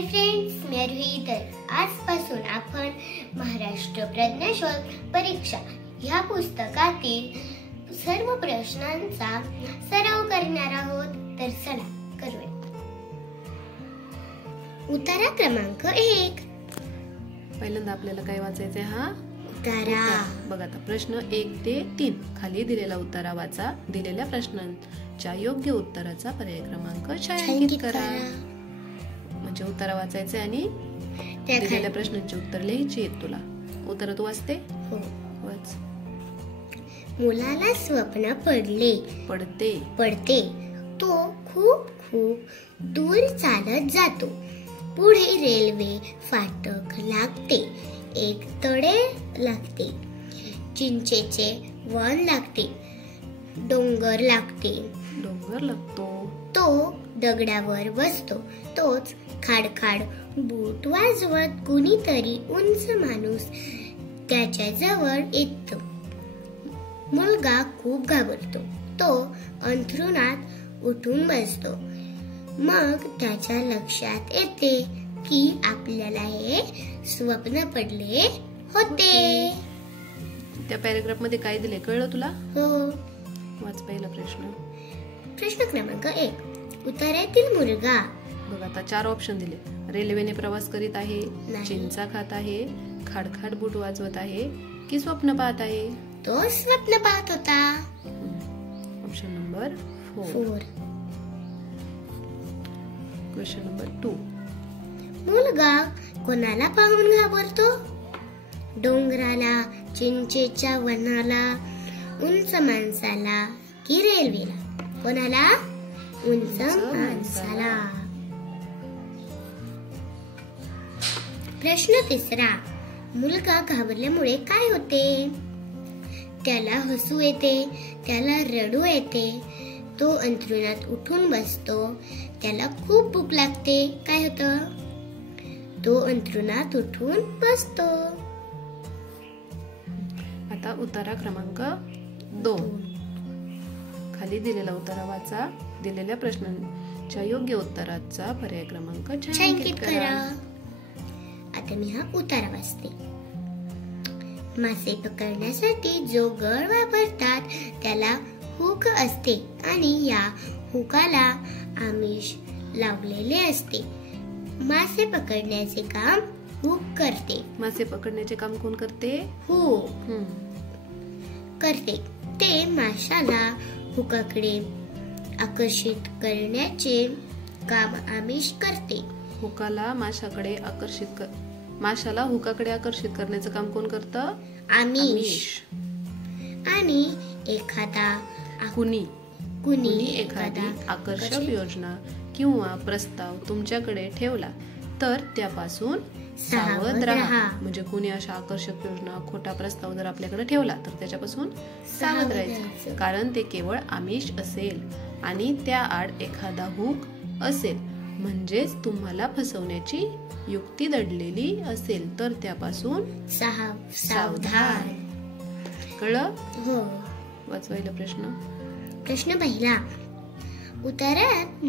Hi friends, मी रुही. तर आजपासून आपण महाराष्ट्र प्रज्ञाशोध परीक्षा ह्या पुस्तकातील सर्व प्रश्नांचा सराव करणार आहोत. तर चला करूया. उतारा क्रमांक 1. पहिल्यांदा आपल्याला काय वाचायचंय? हा उतारा. बघा आता प्रश्न 1 ते 3 खाली दिलेला उतारा वाचा. दिलेल्या प्रश्नांच्या योग्य उत्तराचा पर्याय क्रमांक छायांकित करा. म्हणजे उतारा वाचायचे आणि दिलेल्या प्रश्नांची उत्तर लिहायची आहेत तुला. उत्तर तू वाचते? हो. वाच. मुलाला स्वप्न पडते. तो खूप दूर चालत जातो. पुढे रेल्वे फाटक लागते. एक तळे लागते. चिंचेचे वन लागते. डोंगर लागतो. तो दगडावर बसतो. तोच खाड बूट वाजवत कुणीतरी उंच माणूस त्याच्या जवळ येतो. मुलगा खूप घाबरतो. तो अंथरुणात उठून बसतो. मग त्याच्या लक्षात येते की आपल्याला हे स्वप्न पडले होते. त्या पॅराग्राफ मध्ये काय दिले कळलं तुला? हो. वाच पहिला प्रश्न. प्रश्न क्रमांक 1. उतार्यातील मुलगा. बघ आता 4 ऑप्शन दिले. रेल्वेने प्रवास करीत आहे, चिंचा खात आहे, खाड बूट वाजवत आहे की स्वप्न पाहत आहे? तो स्वप्न पाहत होता. Option number 4. Question number 2. मुलगा कोणाला पाहून घाबरतो? डोंगराला, चिंचेच्या वनाला, उंच माणसाला की रेल्वेला? कोणाला? उंच माणसाला. प्रश्न 3. मुलगा घाबरल्यामुळे काय होते? त्याला हसू येते, त्याला रडू येते, तो अंथरुणात उठून बसतो, त्याला खूप भूक लागते. काय होतं? तो अंथरुणात उठून बसतो. आता उतारा क्रमांक 2. खाली दिलेला उतारा वाचा. दिलेल्या प्रश्नांच्या योग्य उत्तराचा पर्याय क्रमांक छायांकित करा. आता मी हा उतारा वाचते. मासे पकडण्यासाठी जो गळ वापरतात त्याला हुक असते आणि या हुकाला आमिष लावलेले असते. मासे पकडण्याचे काम हुक करते. मासे पकडण्याचे काम कोण करते? हुक करते. ते माशाला हुकाकडे आकर्षित करण्याचे काम आमिष करते. माशाला हुकाकडे आकर्षित करण्याचं काम कोण करतं? आमिष. आणि कुणी एखादी आकर्षक योजना किंवा प्रस्ताव तुमच्याकडे ठेवला तर त्यापासून सावध राहा. म्हणजे कुणी अशा आकर्षक योजना, खोटा प्रस्ताव जर आपल्याकडे ठेवला तर त्याच्यापासून सावध राहायचं. कारण ते केवळ आमिष असेल आणि त्या आड एखादा हुक असेल. म्हणजेच तुम्हाला फसवण्याची युक्ती दडलेली असेल तर त्यापासून सावधान. कळलं? हो. वाचवायला प्रश्न. प्रश्न 1. उतार्यात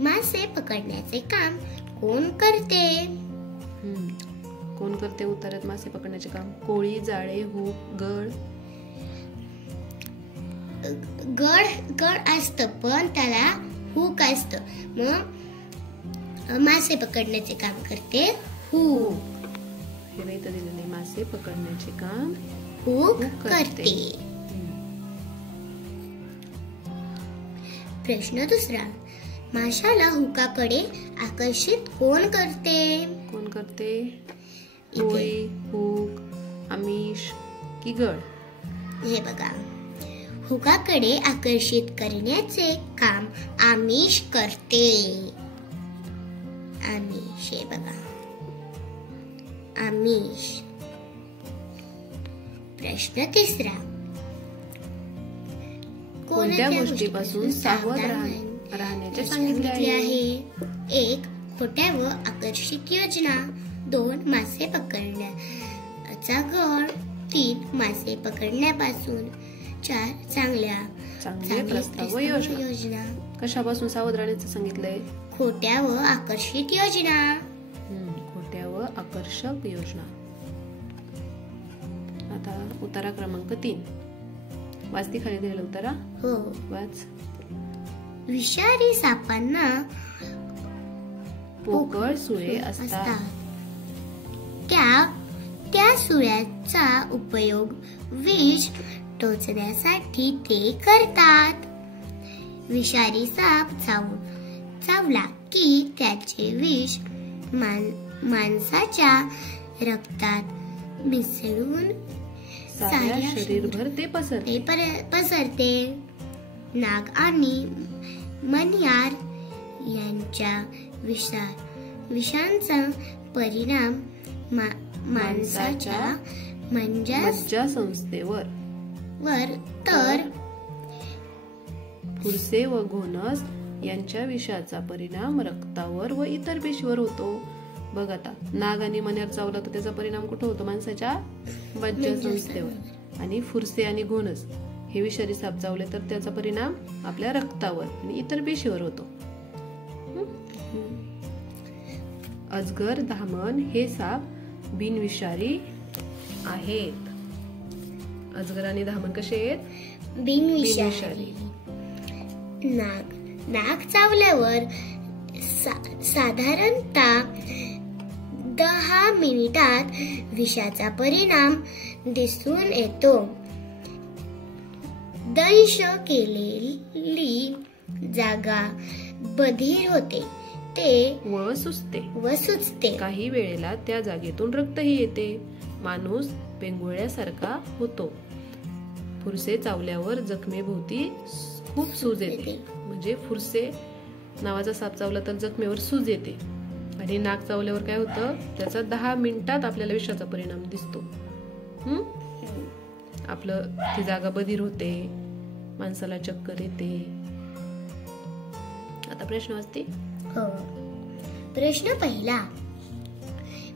मासे पकडण्याचे काम कोण करते? कोण करते उतार्यात मासे पकडण्याचे काम? कोळी, जाळे, हुक, गळ असत पण त्याला हुक असत. मग मासे पकडण्याचे काम करते हुक. हे इथं दिलेले मासे पकडण्याचे काम हुक करते. प्रश्न 2. माशाला हुकाकडे आकर्षित कोण करते? कोळी, हुक, आमिष की गळ? हे बघा, हुकाकडे आकर्षित करण्याचे काम आमिष करते. आमिष. हे बघा, आमिष. प्रश्न 3. कोणत्या गोष्टीपासून सावध राहण्याचे सांगितले आहे? 1. खोट्या व आकर्षित योजना. 2. मासे पकडण्याचा गळ. 3. मासे पकडण्यापासून. 4. चांगल्या प्रस्ताव व योजना. कशापासून सावध राहण्याचं सांगितलंय? खोट्या व आकर्षित योजना. व आकर्षक योजना. आता उतारा क्रमांक 3 वाचती खाली दिलेलं उतारा. हो. वाच. विषारी सापांना पोकळ सुळे असतात. त्या सुळ्याचा उपयोग विष टोचण्यासाठी ते करतात. विषारी साप चावला की त्याचे विष माणसाच्या रक्तात मिसळून साऱ्या शरीरभर ते पसरते. नाग आणि मण्यार यांच्या विषांचा परिणाम माणसाच्या मज्जासंस्थेवर तर फुरसे व घोणस यांच्या विषाचा परिणाम रक्तावर व इतर पेशीवर होतो. बघ आता, नाग आणि मण्यार चावला तर त्याचा परिणाम कुठे होतो? माणसाच्या मज्जासंस्थेवर. आणि फुरसे आणि घोणस हे विषारी साप चावले तर त्याचा परिणाम आपल्या रक्तावर आणि इतर पेशीवर होतो. अजगर, धामण हे साप बिनविषारी आहेत. अजगर आणि धामण कसे आहेत? बिनविषारी. नाग चावल्यावर साधारणतः 10 मिनिटात विषाचा परिणाम दिसून येतो. दंश केलेली जागा बधीर होते व सुचते. काही वेळेला त्या जागेतून रक्तही येते. माणूस पेंगुळ्यासारखा होतो. फुरसे चावल्यावर जखमेभोवती खूप सूज येते. म्हणजे फुरसे नावाचा साप चावला तर जखमेवर सूज येते. आणि नाग चावल्यावर काय होतं? त्याचा 10 मिनिटात आपल्याला विषाचा परिणाम दिसतो. आपलं ती जागा बधीर होते, माणसाला चक्कर येते. आता प्रश्न असते. प्रश्न पहिला.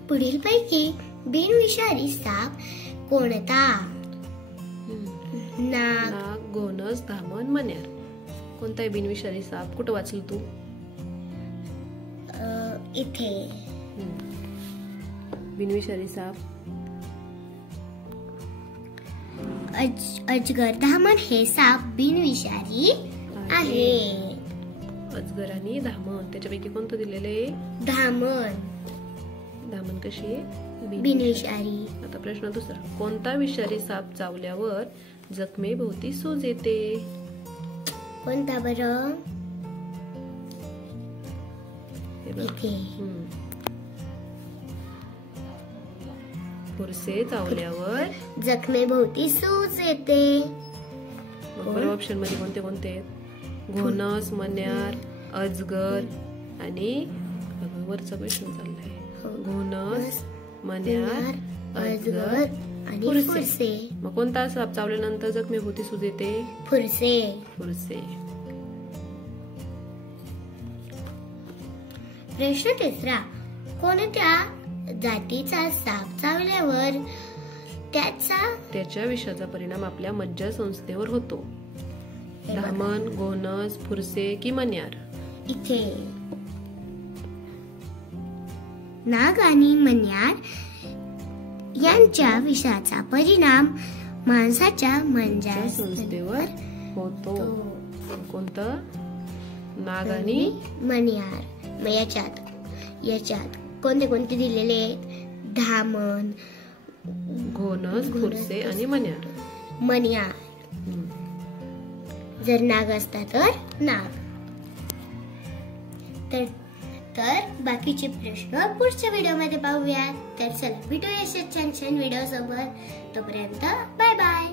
पुढीलपैकी बिनविषारी साप कोणता? नाग, घोणस, धामण, मण्यार. कोणता आहे बिनविषारी साप? कुठं वाचलं तू? इथे. बिनविषारी साप अजगर, धामण हे साप बिनविषारी आहे. अजगर आणि धामण त्याच्यापैकी कोणतं दिलेले? धामण. धामण कशी आहे? बिनविषारी. आता प्रश्न दुसरा. कोणता विषारी साप चावल्यावर जखमेभोवती सूज येते? कोणता बरं? इथे. फुरसे चावल्यावर जखमेभोवती सूज येते. बरोबर ऑप्शन मध्ये कोणते कोणते आहेत? घोणस, मण्यार, अजगर आणि वरचा क्वेश्चन चाललाय. घोणस, मण्यार, अजगर आणि फुरसे. मग कोणता साप चावल्यानंतर जखमेभोवती सूज येते? फुरसे. प्रश्न तिसरा. कोणत्या जातीचा साप चावल्यावर त्याच्या विषाचा परिणाम आपल्या मज्जासंस्थेवर होतो? धामण, घोणस, फुरसे की मण्यार? इथे. नाग आणि मण्यार यांच्या विषाचा परिणाम माणसाच्या मज्जासंस्थेवर होतो. कोणतं? नाग आणि मण्यार. मग याच्यात कोणते कोणते दिलेले? धामण, घोणस, फुरसे आणि मण्यार. जर नाग असता तर नाग. तर बाकीचे प्रश्न पुढच्या व्हिडिओमध्ये पाहूया. तर चला भेटूया अशाच छान छान व्हिडिओ सोबत. तोपर्यंत बाय बाय.